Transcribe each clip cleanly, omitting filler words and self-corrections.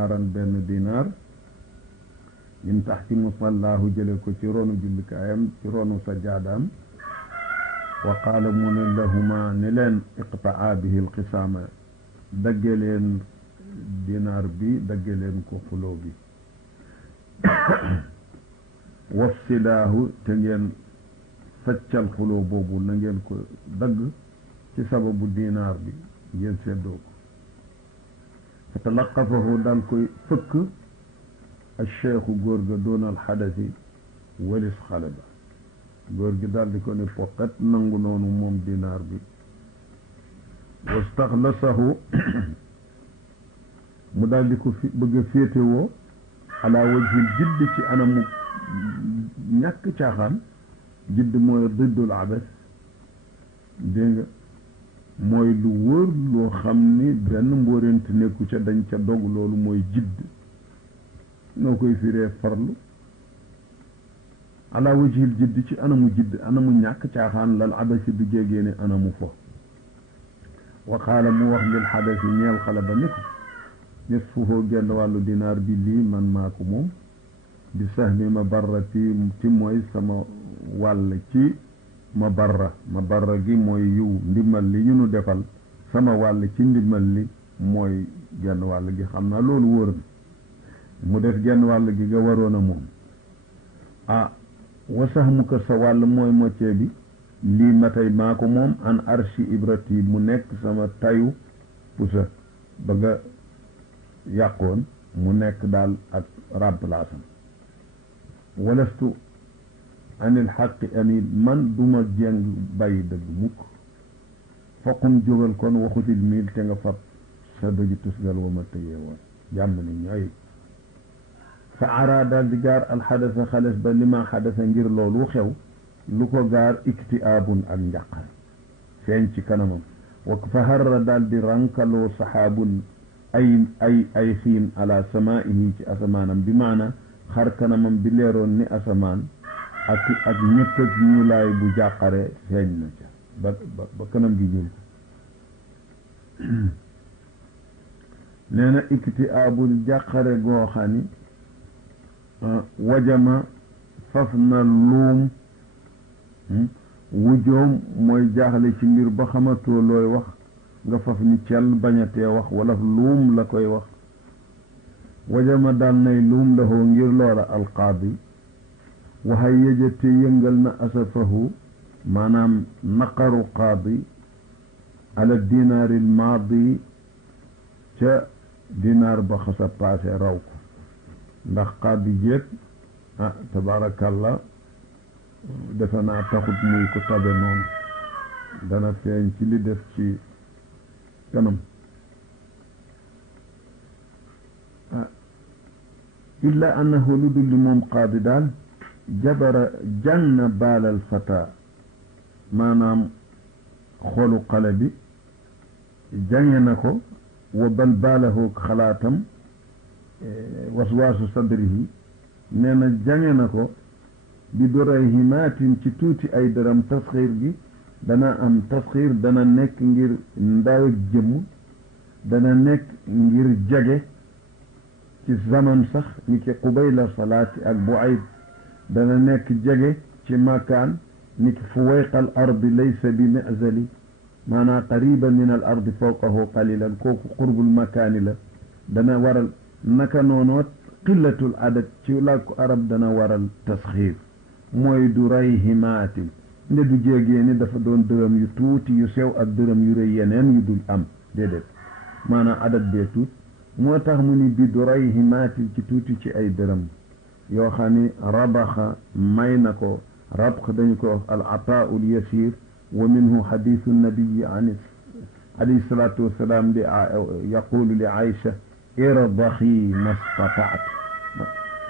dinaaran benn dinaar min taxti musallaahu jële ko ci ronu jullikaayam ci ronu sajaadaam wa qaala mu ne lahuma ne leen iqtaa bihi alqisaama dagge leen dinaar bi dagge leen ko xuloo bi wafsilaahu te ngeen faccal xuloo boobu na ngeen ko dagg ci sababu dinaar bi ngeen seddoo ko fa talaqafahu daal koy fëkk alcheikhu góor ga doonal xadasi walis xale ba góor gi daal di ko ne poqet nangu noonu moom dinaar bi wastaxlasahu mu daal di ko bëgg a féetewoo ala wajhil jidd ci anamu ñàkk caaxaan jidd mooy diddul abas dégg nga mooy lu wóor loo xam ni benn mbóorent nekku ca dañ ca dog loolu mooy jidd noo koy firee farlu ala wajhil jidd ci anamu jidd anamu ñàkk caaxaan lal abasi du jégee ne anamu fo wa qaala mu wax lil xadasi ñeel xale ba ni ko nisfuhu genn wàllu dinaar bi lii man maa ko moom bi sahmi mabarra ci mooy sama wàll ci mabarra gi mooy yiw ndimbal li ñu nu defal sama wàll ci ndimbal li mooy genn wàll gi xam naa loolu wóor na mu def genn wàll gi nga waroon a moom wa sahmuka sa wàll mooy moccee bi lii ma tey maa ko moom an arshi ibrati mu nekk sama tayu pusa ba nga yàqoon mu nekk daal ak remplace am walastu anil xaqi anil man duma jeng bàyyi dëgg mukk foqum jógal kon waxutil miil te nga fab sa doji tusgal wa ma tëyee woon jàmm ni ñooy fa ara daal di gaar alxadasa xales ba li ma xadasa ngir loolu xew lu ko gaar iktiaabun ak njàqare feeñ ci kanamam wa fa harra daal di rankaloo saxaabun ay xiin ala samaihi ci asamaanam bi maana xar kanamam bi leeroon ni asamaan ak ñëpp ak ñuulaay bu jàqare feeñ na ca ba kanam gi ñuul nee na iktiaabul jàqare goo xani wajama faf na luum wujoom mooy jaaxle ci mbir ba xamatoo looy wax nga faf ni cel bañatee wax wala luum la koy wax wajama daal nay luum la hoo ngir loola alqaadi waxay yëjate yëngal na asafahu maanaam naqaru qaadi ala dinaari almaadi ca dinaar ba xasa paase raw ko ndax qaadi jéeg tabaarakallah defe naa taxut muy ko tabe noonu dana feeñ ci li def ci kanam illa annahu lu dul li moom qaadi daal jabara jàng baalal fata maanaam xolu xale bi jange na ko wa bal baalahu xalaatam waswaasu sadrihi nee na jange na ko bi durayhimaatin ci tuuti ay dërëm tasxiir gi dana am tasxiir dana nekk ngir ndaw ak jëmm dana nekk ngir jege ci zaman sax ni ki qubayla salaati ak bu ayd dana nekk jege ci makaan ni ki fuwayqal ardi laysa bi mizali maanaa qariban min al ardi fawqahu qalilan kooku qurbul makaani la dana waral naka noonoot qillatul adad ci làkku arab dana waral tasxiir mooy du rayhimaatin nde du jéegee ni dafa doon dërëm yu tuuti yu sew ak dërëm yu rëy yeneen yu dul am déedéet maanaam adat bee tuut moo tax mu ni bi du rayhimaatin ci tuuti ci ay dërëm yoo xam ni rabaxa may na ko rabx dañu ko wax al ataau l yasir wa minhu xadisu nabiyi an alayhi salatu wasalaam li yaqulu li Aïcha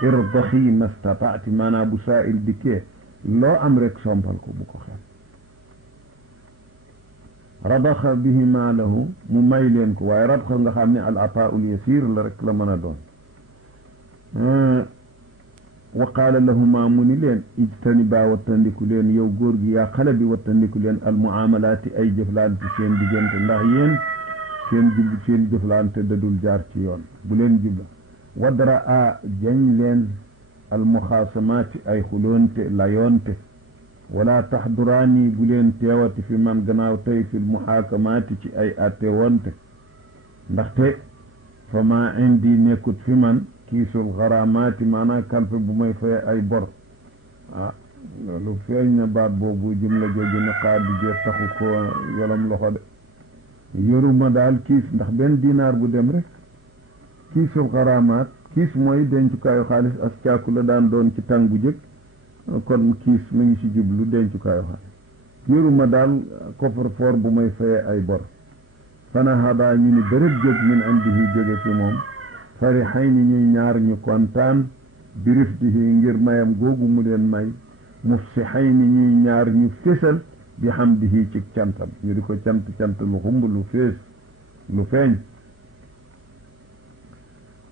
irdaxi mastataati maanaam bu saa'il dikkee loo am rek sompal ko bu ko xel rabaxa bihi maalahu mu may leen ko waaye rabxa nga xam ne al ataa'ul yasir la rek la mën a doon wa qaala lahuma mu ni leen ijtanibaa wattandiku leen yow góor gi yaa xale bi wattandiku leen al muamalaati ay jëflante seen diggante ndax yéen seen jëflante dadul jaar ci yoon bu leen jubla wadra a jañ leen almuxaasamaati ay xuloonte layoonte wala taxduraani bu leen teewati fi man gannaaw tey fi lmuxaakamaati ci ay atte wonte ndaxte fa ma indi nekkut fi man kiisul xaraamaati maanaam kalfe bu may fay ay bor loolu feeñ na baat boobu jumla jooju ne xaadi jee taxu ko yolam loxo de yoruma daal kiis ndax benn dinaar bu dem rek kiisul xaraamaat kiis mooy dencukaayu xaalis as caaku la daan doon ci tàng bu jëkk kon kiis mu ngi ci jublu dencukaayu xaalis yoruma daal coffre-fort bu may faye ay bor fana hada ñu ni bërëb jóg min andihi jóge fi moom fari xay ni ñuy ñaar ñu kontaan birifdihi ngir mayam googu mu leen may mufsi xay ni ñuy ñaar ñu fésal bi hamdihi ci cantam ñu di ko cant lu xumb lu fees lu feeñ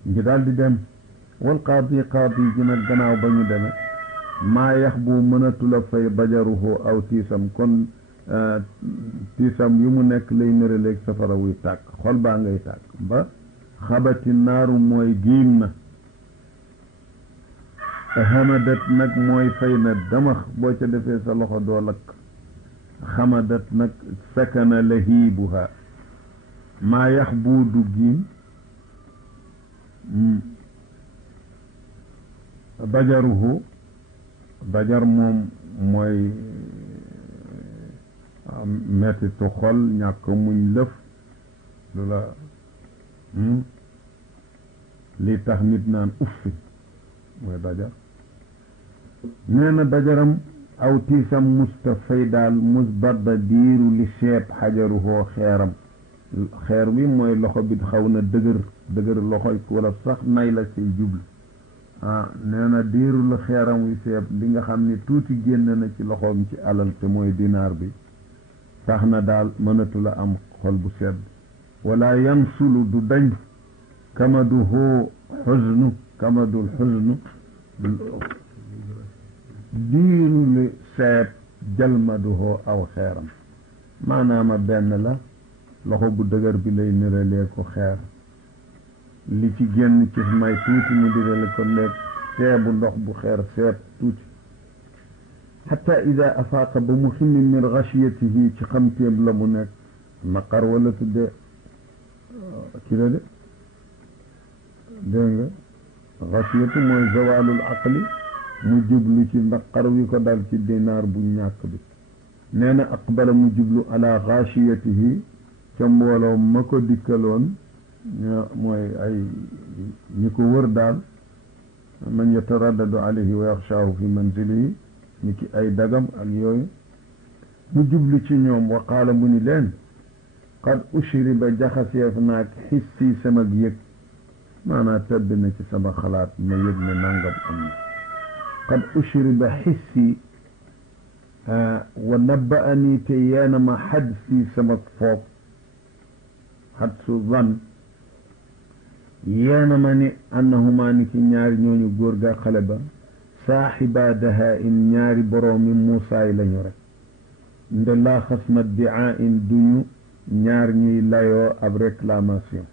ngi daal di dem wal qaadi ji nag gannaaw ba ñu deme maa yax bu mënatula fay bajaruhu aw tiisam kon tiisam yu mu nekk lay nëraleeg safara wuy tàkk xol baa ngay tàkk ba xabati naaru mooy giim na hamadat nag mooy fay na damax boo ca defee sa loxo doo lakk xamadat nag sakana lahiibuha maa yax bu du giim bajaruhu bajar moom mooy mettitu xol ñàkk muñ lëf lu la li tax nit naan uffi mooy bajar nee na bajaram aw tiisam musta fay daal mus badda diiru li seet xajaruhoo xeeram xeer bi mooy loxo bi xaw na dëgër loxo wala sax nay la say jublu nee na diiru la xeeram wi seeb li nga xam ne tuuti génn na ci loxoom ci alal te mooy dinaar bi tax na daal mënatu la am xol bu sedd wala yansulu du dañ kamaduhu xusnu kamadul xusnu diiru li seeb jalmaduhu aw xeeram maanaama benn la loxo bu dëgër bi lay niralee ko xeer li ci génn ci may tuuti mu dirale ko nekk seebu ndox bu xeer seeb tuuti xata ida afaaqa ba mu ximmi min xasiyatihi ci xamteem la mu nekk naqar wala tudde ki la de dégg nga xasiyatu mooy zawalul aqli mu jublu ci naqar wi ko dal ci dinaar bu ñàkk bi nee na aqbala mu jublu ala xasiyatihi ca mbooloo ma ko dikkaloon mooy ay ñi ko wër daal man yataraddadu alayhi wa yaxshaahu fi manzilihi ni ki ay dagam ak yooyu mu jublu ci ñoom wa qaala mu ni leen qad ushriba jaxaseef naag xissi sama yëg maanaa tëdd na ci sama xalaat ma yëg ne nangam am na qad ushriba xissi wa nabba'ani te yeena ma xadsi sama foog xadsu zan yeena ma ni annahuma ni ki ñaari ñooñu góor ga xale ba saaxiba daha in ñaari boroomi muusaay lañu rek nde laa xasma dia in duñu ñaar ñuy layoo ab réclamation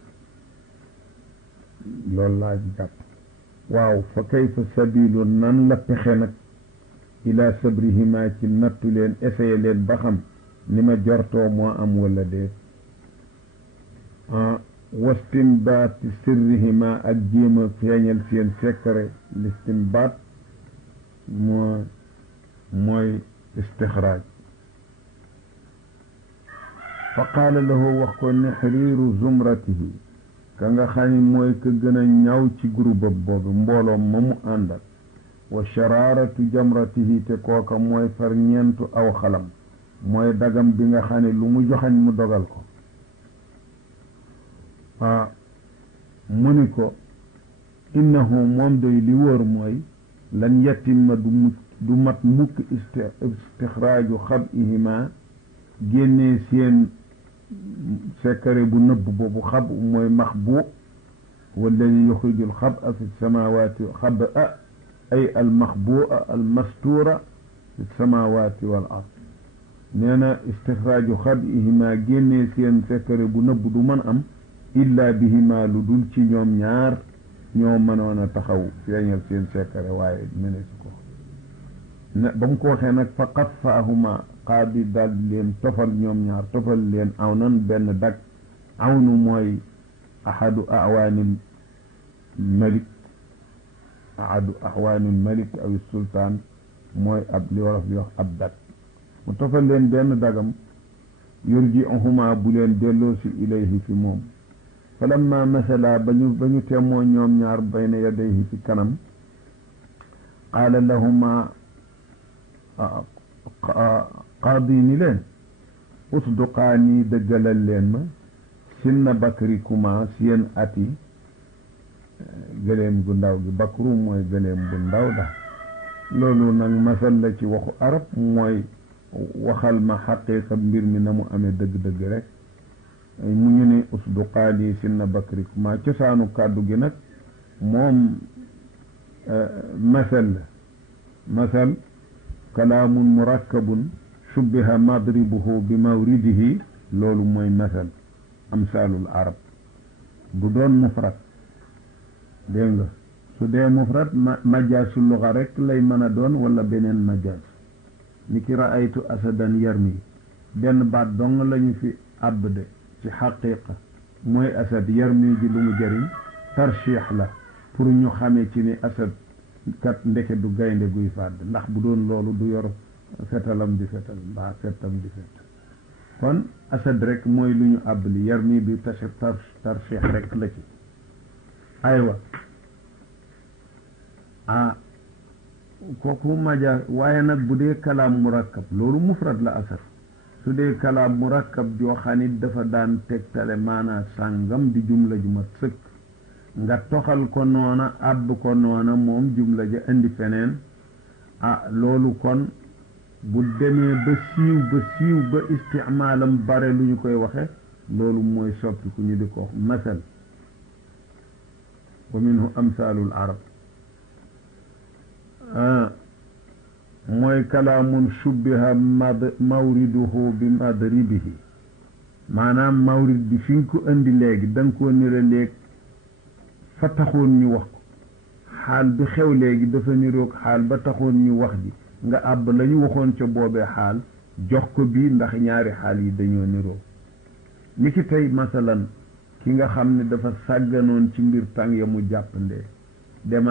loolu laa jàpp waaw fa kayfa sabilu nan la pexe nag ila sabrihima ci nattu leen essayé leen ba xam ni ma jortoo moo am wala déet wastimbaati sirrihima ak jéem a feeñal seen secret listimbaat mooy istixraaj fa qaala lahu wax ko nexriiru zumratihi ka nga xam ne mooy ka gën a ñaw ci groupe boobu mbooloom ma mu àndal wa sharaaratu jamratihi te kooka mooy far ñeentu aw xalam mooy dagam bi nga xam ne lu mu joxañ mu dogal ko mu ni ko innahu moom day li wóor mooy lan yatimma du mat mukk istixraaju xab'ihima génnee seen secret bu nëbb boobu xab mooy maxbu walladi yuxriju alxab'a fi samawati xab'a ay almaxbu'a almastura fi samawati wal ard nee na istixraaju xab'ihima génnee seen secret bu nëbb du mën am illa bihima lu dul ci ñoom ñaar ñoo mënoon a taxaw feeñal seen sekkare waaye mëne si ko ne ba mu ko waxee nag fa qafaahuma qaadi daal di leen tofal ñoom ñaar tofal leen aw nan benn dag awnu mooy ahadu awaanil malik ahadu awaanil malik aw sultaan mooy ab li wolof di wax ab dag mu tofal leen benn dagam yurji'uhuma bu leen delloo si ilayhi fi moom falamma masala ba ñu temoo ñoom ñaar bayna yadayhi ci kanam qaala lahuma qaadi ni leen usduqaani dëggalal leen ma sinna bakrikuma seen ati gëleem gu ndaw gi bakru mooy gëleem bu ndaw da loolu nag masal la ci waxu arab mooy waxal ma xaqiiqa mbir mi na mu amee dëgg-dëgg rek mu ñu ne usduqaani sinna bakrikuma cosaanu kàddu gi nag moom masal la masal kalaamun murakkabun shubbiha madribuhu bi mawridihi loolu mooy masal amsaalul arab bu doon mufrad dégg nga su dee mufrad majaasu luga rek lay mën a doon wala beneen majaas ni ki raaytu asadan yarmi benn baat dong lañu fi àbb de ci xaqiqa mooy asad yarmi ji lu mu jëriñ tarchiix la pour ñu xamee ci ni asad kat ndeke du gaynde guy fàdd ndax bu doon loolu du yor fetalam di fetal mbaa fettam di fet kon asad rek mooy lu ñu àbb li yarmi bi tarchiix rek la ci aywa kooku majaas waaye nag bu dee kalaam murakkab loolu mufrad la asad su dee kalaam murakkab joo xam ni dafa daan tegtale maanaa sàngam di jumla ju mat sëkk nga toxal ko noona àbb ko noona moom jumla ja indi feneen loolu kon bu demee ba siiw ba isticmaalam bare lu ñu koy waxe loolu mooy soppi ku ñu di ko masal wa minhu amsaalul arab mooy kalaamun shubbiha mawriduhu bi madribihi maanaam mawrid bi fi nga ko indi léegi da nga koo nira léeg fa taxoon ñu wax ko xaal bi xew léegi dafa niroog xaal ba taxoon ñu wax ji nga àbb la ñu waxoon ca boobee xaal jox ko bii ndax ñaari xaal yi dañoo niroog ni ki tey masalan ki nga xam ne dafa sàgganoon ci mbir tàng ya mu jàppandee dem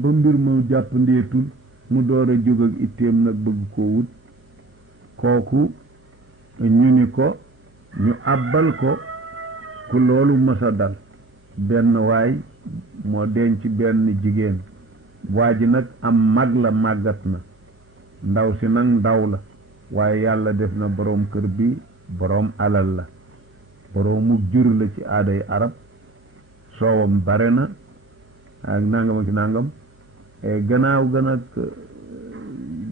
ba mbir mu jàppandeetul mu door a jóg ak itteem nag bëgg koo wut kooku ñu ni ko ñu àbbal ko ku loolu masa dal benn waay moo denc benn jigéen waa ji nag am mag la màggat na ndaw si nag ndaw la waaye yàlla def na boroom kër bi boroom alal la boroomu jur la ci aaday arab soowam bare na ak nangam ak nangam gannaaw gën ak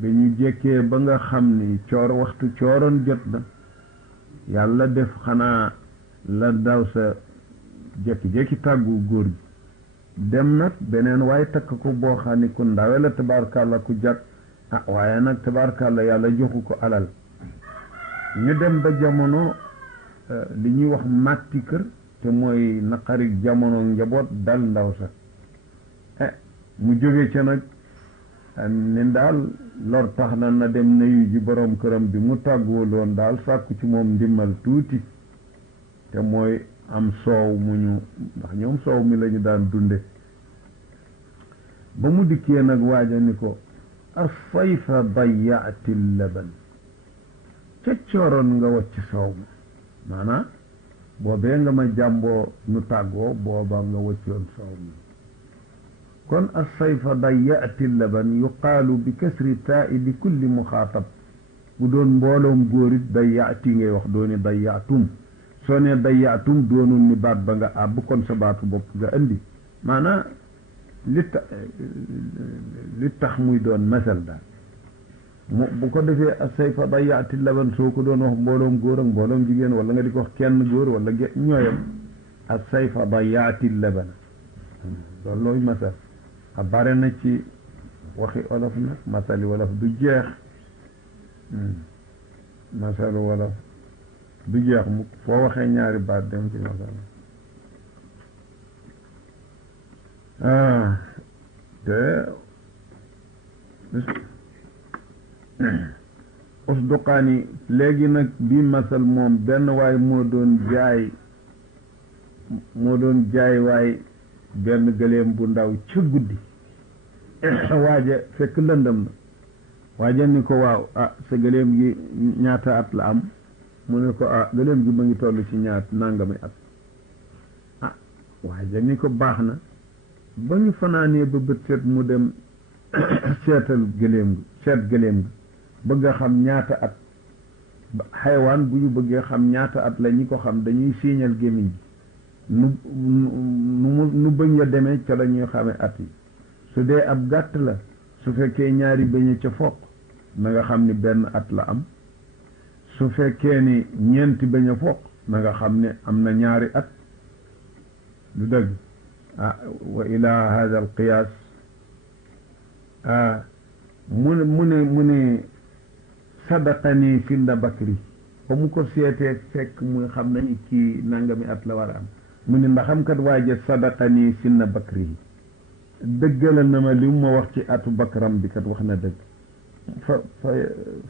dañu jekkee ba nga xam ni waxtu cooroon jot na yàlla def xanaa la daw sa jekki-jekki tàggu góor gi dem nag beneen waaye takk ko boo xam ni ku ndawe la tabaarkàlla ku jag waaye nag tabaarkàlla yàlla joxu ko alal ñu dem ba jamono li ñuy wax màtti kër te mooy naqarik jamono njaboot dal ndaw sa mu jóge ca nag ni daal lor tax na dem nuyu ji boroom këram bi mu tàggoo loon daal sàkku ci moom ndimmal tuuti te mooy am soow mu ñu ndax ñoom soow mi lañu daan dunde ba mu dikkee nag waaja ni ko asayfa dayaati laban ca cooroon nga wacc soow ma maanaam boobee nga ma jàmboo nu tàggoo booba nga waccoon soow mi kon asayfa dayaati laban yuqaalu bi kasri taa'i li kulli muxaatab bu doon mbooloom góorit dayaati ngay wax dooni dayaatum soo ne dayaatum doonul ni baat ba nga àbb kon sa baatu bopp nga indi maanaam li tax muy doon masal daal mu bu ko defee asayfa dayaati laban soo ko doon wax mbooloom góor ak mbooloom jigéen wala nga di ko wax kenn góor wala ñooyam asayfa dayaati laban loolu looy masal a bare na ci waxi olof nag masali wolof du jeex masalu wolof du jeex mu foo waxee ñaari baat dem ci masal te usduqaani léegi nag bii masal moom benn waay moo doon jaay waay benn gëléem bu ndaw ca guddi waaja fekk lëndëm na waaja ni ko waaw sa gëléem gi ñaata at la am mu ne ko gëléem gi ma ngi toll ci nangami at waaja ni ko baax na ba ñu fanaanee ba bët set mu dem seetal gëléem gi bëgg a xam ñaata at xaywaan bu ñu bëggee xam ñaata at la ñi ko xam dañuy siiñal gémmiñ gi nu bëñ ya demee ca la ñuy xamee at yi su dee ab gàtt la su fekkee ñaari bëñ ca foq na nga xam ni benn at la am su fekkee ni ñeenti bëñ a foq na nga xam ne am na ñaari at du dëgg wa ila hada al qiyaas mu ne sadaqani sinda bakri ba mu ko seetee fekk muy xam nañu kii nangami at la war a am mu ne ndaxam kat waaje sadaqani sinna bakri yi dëggalal na ma li mu ma wax ci atu bakram bi kat wax na dëgg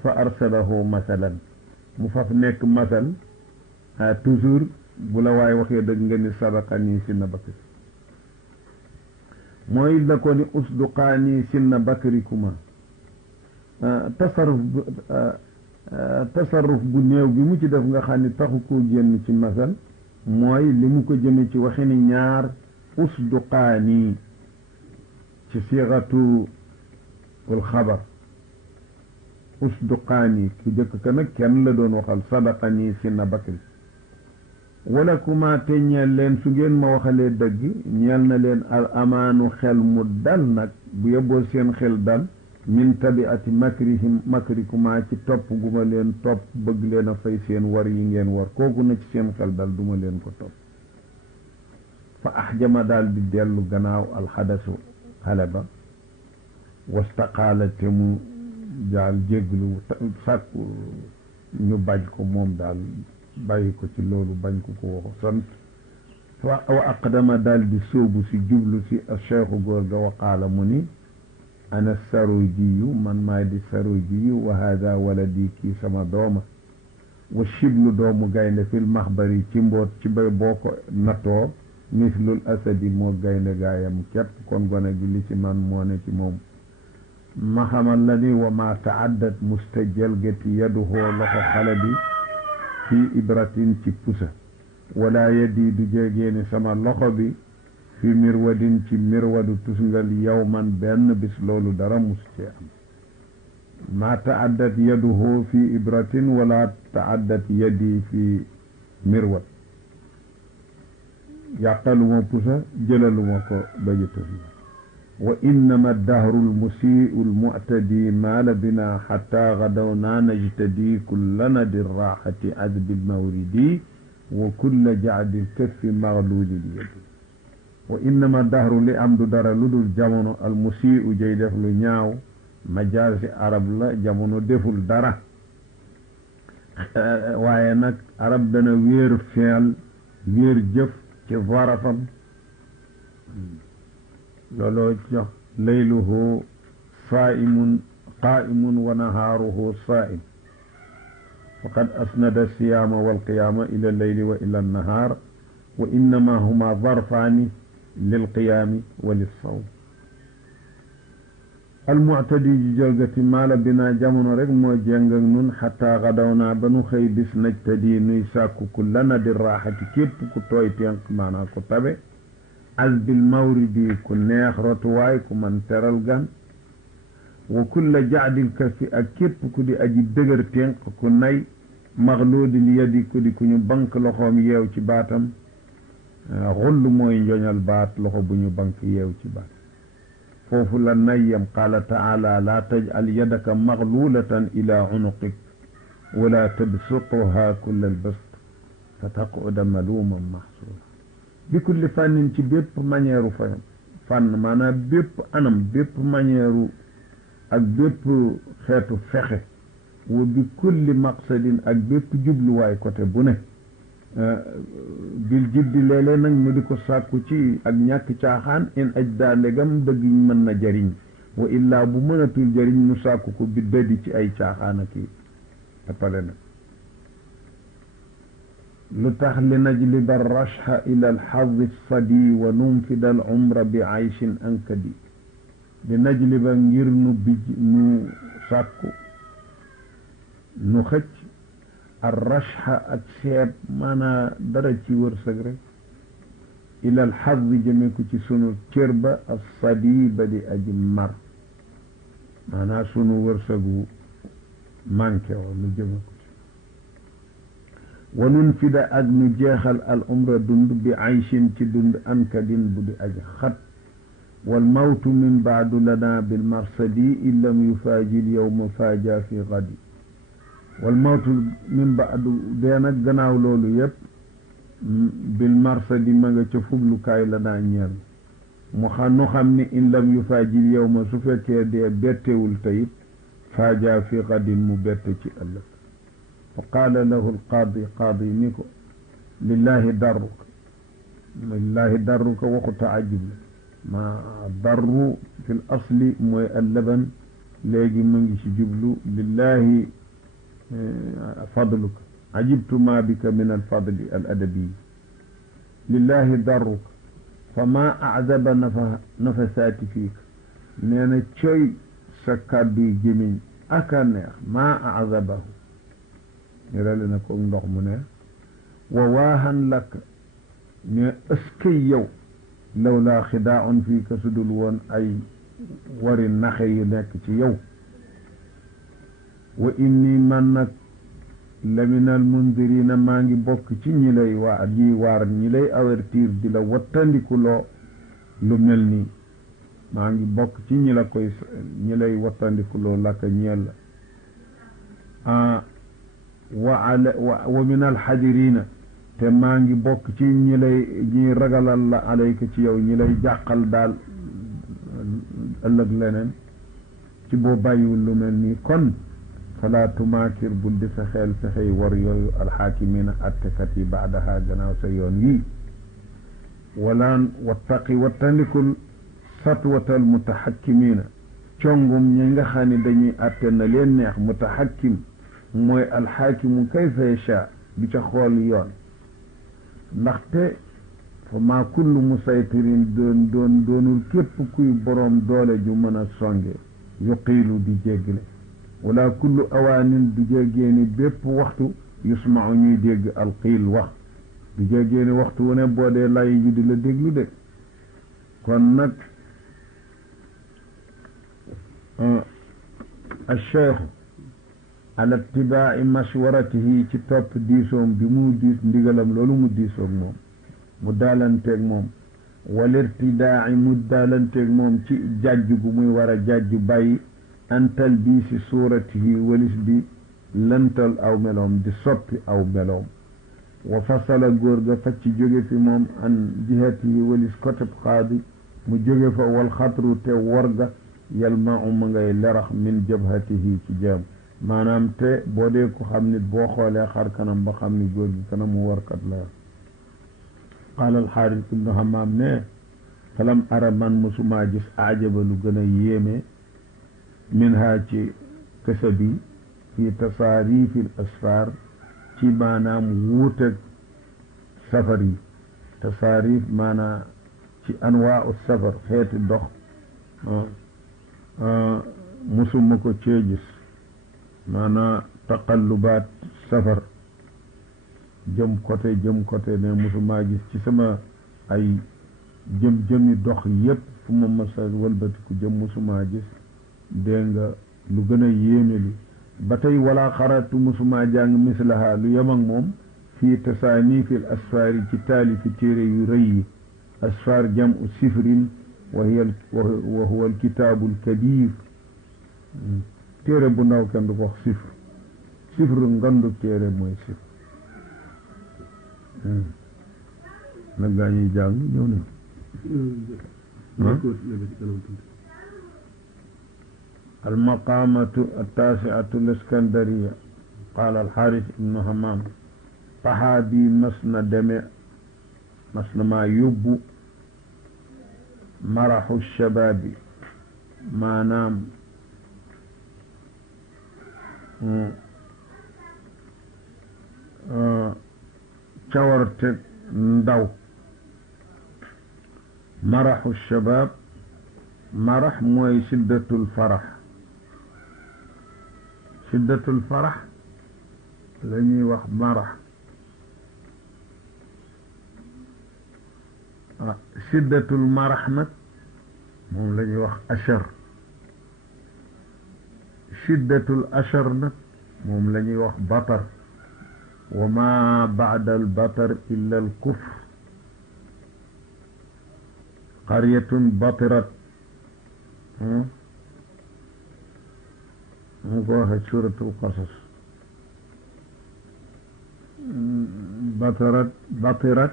fa arsalahu masalan mu faf nekk masal toujours bu la waaye waxee dëgg nga ni sadaqani sinna bakri mooy la ko ni usduqaani sinna bakrikuma tasarruf bu néew bi mu ci def nga xam ni taxu koo génn ci masal mooy li mu ko jëme ci waxi ni ñaar usduqaani ci siixatu ul xabar usduqaani ku jëkk ka nag kenn la doon waxal sadaqani sinna bakri wala kuma te ñeel leen su ngeen ma waxalee dëgg ñeel na leen al amaanu xel mu dal nag bu yeboo seen xel dal min tabiati makrikuma ci topp gu ma leen topp bëgg leen a fay seen war yi ngeen war kooku na ci seen xel dal duma leen ko topp fa axjama daal di dellu gannaaw alxadasu xale ba wastaqaala te mu daal jéglu sàkku ñu bañ ko moom daal bàyyi ko ci loolu bañ ko ko waxu sant wa aqdama daal di sóobu si jublu si cheikhu góor ga waqaala mu ni ana sarujiyu man maay di sarujiyu wa hada waladi kii sama dooma wa shiblu doomu gaynde fil maxbari ci mboot ci bay boo ko nattoo mislul asadi moo gaynde gaayam képp kon gone gi li ci man moo ne ci moom ma xamal la ni wa ma taaddat mustajalgati yaduhoo loxo xale bi fii ibratin ci pusa wala yadi du jéegeeni sama loxo bi fi mirwadin ci mirwadu tusngal yawman benn bis loolu dara mus cee am ma taaddat yaduhu fi ibratin wala taaddat yadi fi mirwad yàqaluma pusa jëlaluma ko baji tusngal wa innama dahru lmusiu lmuctadi maala bina xata gadawna najtadi kulla nadi raxati adbi lmawridi wa kulla jacdi lkaffi magluli lyadi wa innama dahru li am du dara lu dul jamono almusiu jay def lu ñaaw majaasi arab la jamono deful dara waaye nag arab dana wéer feel wéer jëf ci zarafam looloo jox layluhu qaa'imun wa nahaaruhu saa'im faqad asnada siyaama walqiyaama ila leyli wa ila nahaar wa innama huma zarfaani lilqiyaami wa lissawm almuctadi ji jalgati maala binaa jamono rek moo jéng ak nun xataa gadawnaa ba nu xëy bis najtadi nuy sàkku ku lana di raaxati képp ku tooy tenq maanaa ku tabe azbil mawridi ku neex rotuwaay ku man teral gan wa kulla jaadil kafi ak képp ku di aji dëgër tenq ku nay maxloodil yadi ku di ku ñu bank loxoom yeew ci baatam xull mooy njoñal baat loxo bu ñu bank yeew ci baat foofu la nayyam qaala taala laa taj'al yadaka maxluulatan ila unuqik wala tabsutuha kulla albast fa taquda maluuman maxsuura bi kulli fànnin ci bépp manière fànn maanaam bépp anam bépp manière ak bépp xeetu fexe wa bi kulli maqsadin ak bépp jubluwaay côté bu ne bil jiddi léeg-léeg nag mu di ko sàkku ci ak ñàkk caaxaan in aj daa ndegam dëgg mën na jariñ wa illaa bu mënatul jariñ mu sàkku ko bi dëddi ci ay caaxaan ak yi tapale nag lu tax li najliba rashha ila alxadi sadi wa numfida al umra bi ayshin ankadi li najliba ngir nu nu sàkku nu xëcc ar rashha ak seet maanaa dara ci wërsëg rek ila alxadi jëme ko ci sunu cër ba as sadi ba di aji mar maanaa sunu wërsëgu manqué wo nu jëme ko wa nunfida ak nu jeexal al umra dund bi ayshin ci dund ankadin bu di aj xat wal mawtu min baadu lana bil marsadi in lam yufaajil yowma faaja fi gadi wal mawtu min baadu dee nag gannaaw loolu yëpp bil marsadi ma nga ca fuglukaay lanaa ñeel mu xam nu xam ni in lam yufaajil yowma su fekkee dee bettewul tayit faaja fi gadin mu bette ci ëllëg fa qaala lahu alqaadi ni ko lillahi darruka lillahi darruka waxu taajub la ma darru fi l asli mooy allaban léegi mu ngi ci jublu lillahi fadluka ajibtu ma bika min alfadli al adabi lillahi darruka fa ma acdaba nafasaati fiika nee na coy sa kàdduy gémiñ aka neex ma acdabahu nirale na ko ndox mu ne wa waahan lakk ne ëskay yow law laa xidaaun fii ka sudul woon ay wari naxe yu nekk ci yow wa inni man nag la min al mundirina maa ngi bokk ci ñi lay waar ñi lay avertir di la wattandikuloo lu mel nii maa ngi bokk ci ñi lay wattandikuloo laka ñeel la wa min alxadirina te maa ngi bokk ci ñi ragalal la alayka ci yow ñi lay jàqal daal ëllëg leneen ci boo bàyyiwul lu mel nii kon falaa tumaakir bul di fexeel fexey war yooyu alxaakimina attekat yi baadaha gannaaw sa yoon yii walaan wattaqi wattandikul satwatal mutaxakkimina congum ñi nga xam ne dañuy atte na leen neex mutaxakkim mooy alxaakimu kayfa yasha di ca xool yoon ndaxte fa maa kullu musaytirin doonul képp kuy boroom doole ju mën a songe yuqiilu di jéggale wala kullu awaanin du jéggeeni bépp waxtu yusmau ñuy dégg alqiil wax du jéggeeni waxtu wu ne boo dee lay ju di la déglu de kon nag alcheikhu ala itibaa'i mashwaratihi ci topp diisoom bi mu diis ndigalam loolu mu diisoog moom mu daalanteeg moom wal irtidaa'i mu daalanteeg moom ci jàjj gu muy war a jàjj bàyyi an talbiisi suuratihi walis di lëntal aw meloom di soppi aw meloom wa fasala góor ga facc jóge fi moom an jihatihi walis côté xaadi mu jóge fa wal xatru te worga yalmau ma ngay lerax min jabhatihi ci jaam maanaam te boo dee ko xam nit boo xoolee xar kanam ba xam ni góor gi kanamu warkat la qaala alxaaris ibnu hamaam ne falam ara man mosumaa gis aajaba lu gën a yéeme min ha ci kese bi fi tasaarifi l asfar ci maanaam wuuteg safar yi tasaarif maanaam ci anwaau safar xeeti dox musuma ko cee gis maanaam taqallubaat safar jëm côté ne musuma gis ci sama ay jëmi dox yépp fu ma masa wëlbatiku jëm musuma gis dégg nga lu gën a yéeme li ba tey wala xaratu musuma jàng mislaha lu yem ak moom fii tasaanifil asfaari ci taalifi téere yu rëy yi asfaar jamu sifrin wa huwa alkitaabu alkabir téere bu ndaw kenn du ko wax sifr ngandu téere mooy sifr nag gaa ñuy jàng ñëw na المقامة التاسعة الإسكندرية قال الحارث بن همام taxaa bi mas na maa yóbbu maraxu shabaabi maanaam cawarte ndaw maraxu shabaab marax mooy shiddatul farax la ñuy wax marax shiddatul marax nag moom la ñuy wax ashar shiddatul ashar nag moom la ñuy wax batar wa ma ba'da al batar illa al kufr qaryatun batirat mu ko waxee suratul qasas batirat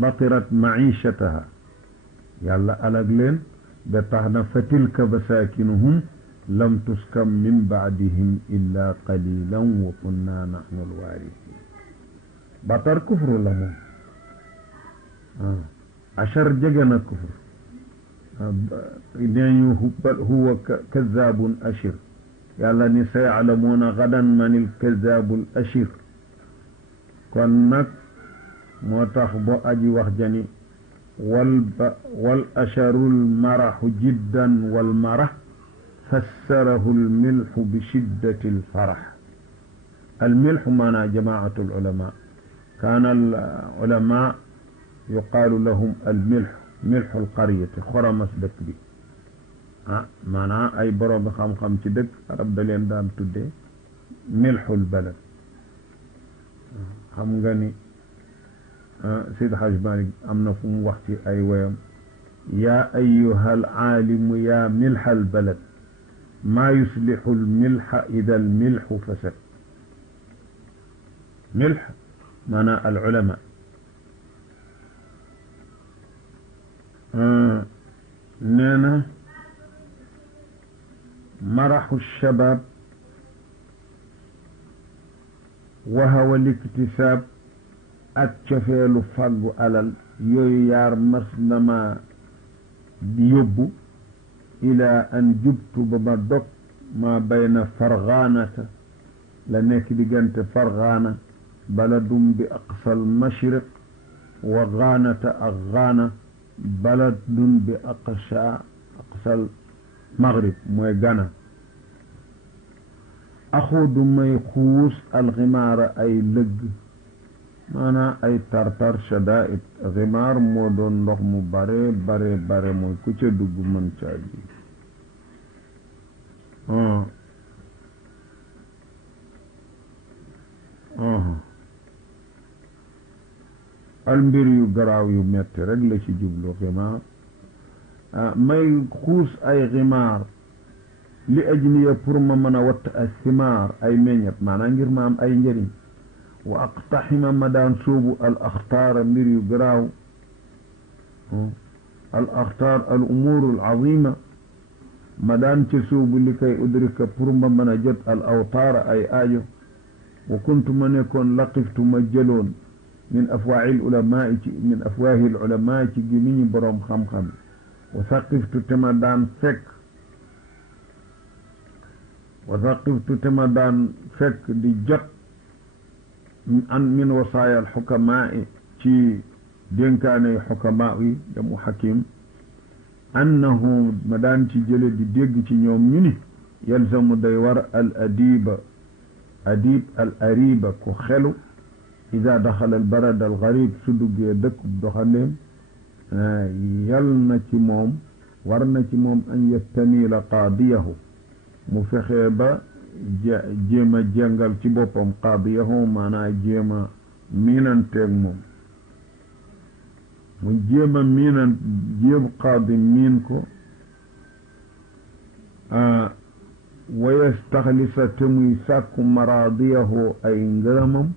batirat maishataha yàlla alag leen ba tax na fa tilka basaakinuhum lam tuskam min baadihim illa qalilan wa kunna nahnu alwaarisin batar kufru la moom ashar jege na kufr neeñu huwa kazaabun ashir yàlla ni sayalamuuna gadan manil kazaabul ashir kon nag moo tax bo aji wax jani wal asharul maraxu jiddan wal marax fassarahu almilxu bi shiddati alfarax almilxu maanaa jamaatu alulama kaana alulama yuqaalu lahum almilxu milxu alqaryati xoramas dëkk bi maanaa ay boroomi xam-xam ci dëkk arab da leen daan tuddee milxul balad xam nga ni Seydi Hajj Malik am na fu mu wax ci ay woyam yaa ayyuha alaalimu yaa milxa albalad maa yuslixu almilxa ida almilxu fasad milx maanaa alulama nee na maraxu shabaab wa hawa liktisaab ak cofeelu fàggu alal yooyu yaar mas na ma yóbbu ilaa an jubtu ba ma dog ma bayna fargaanata la nekk diggante fargaana baladum bi aqsal mashriq wa gaanata ak gaana baladun bi aqsal maghrib mooy Gana axuudu may xuus alximaara ay lëgg maanaam ay tartar shadaid ximaar moo doon ndox mu bare mooy ku ca dugg mën caa ji al mbir yu garaaw yu metti rek la ci jublu ximaar may xuus ay ximaar li ajniya pour ma mën a watt ak simaar ay meññet maanaam ngir ma am ay njëriñ wa aqtaxima ma daan sóobu al axtaara mbir yu garaaw al axtaar al umuur al azima ma daan ca sóobu li kay udrika pour ma mën a jot al awtaara ay aajo wa kuntu ma nekkoon laqiftu ma jëloon min afwaahil ulamaa ci min afwaahil ulamaa ci gémmiñi boroom xam-xam wa saqiftu te ma daan fekk di jot min wasaaya al xukamaa ci dénkaane xukamaa yi jamu xakim annahu ma daan ci jële di dégg ci ñoom ñu ni yalzamu day war al adib al ariba ku xelu ida daxala al barad al garib su duggee dëkkub doxandeem yal na ci moom war na ci moom an yastamila qaadiyahu mu fexee ba jéem a jàngal ci boppam qaadiyahu maanaa jéem a miinanteeg moom mu jéem qaadi miin ko wa yastaxlisa te muy sàkku maraadiyahu ay ngërëmam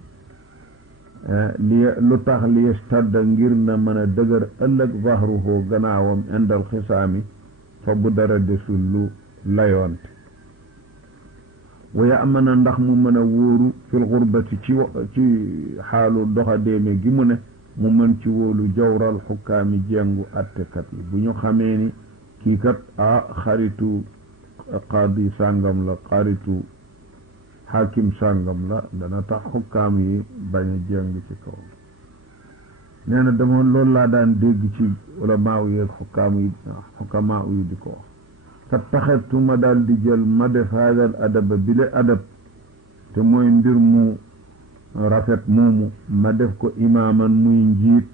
lu tax li yastadda ngir na mën a dëgër ëllëg zahruhu gannaawam indal xisaami fa bu dara desul lu layoonte waya amana ndax mu mën a wóoru fil xurbati ci xaalu doxadéeme gi mu ne mu mën ci wóolu jawral xukkaami jengu attekat yi bu ñu xamee ni kii kat xaritu qaadi sàngam la xaritu xaakim sàngam la dana tax xukkaam yi bañ a jeng ci kaw nee na dama loolu laa daan dégg ci ulamaa yi ak xukamaa yi di ko wax fa taxatu ma daal di jël ma def haadal adaba bile adab te mooy mbir mu rafet moomu ma def ko imaaman muy njiit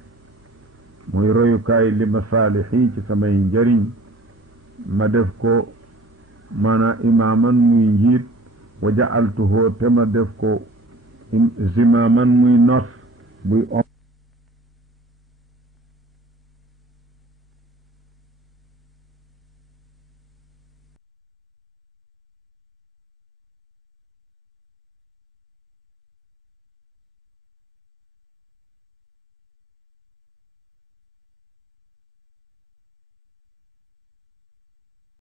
muy royukaay li masaalixi ci samay njëriñ ma def ko maanaam imaaman muy njiit wa ja'altuhu te ma def ko zimaaman muy nos buy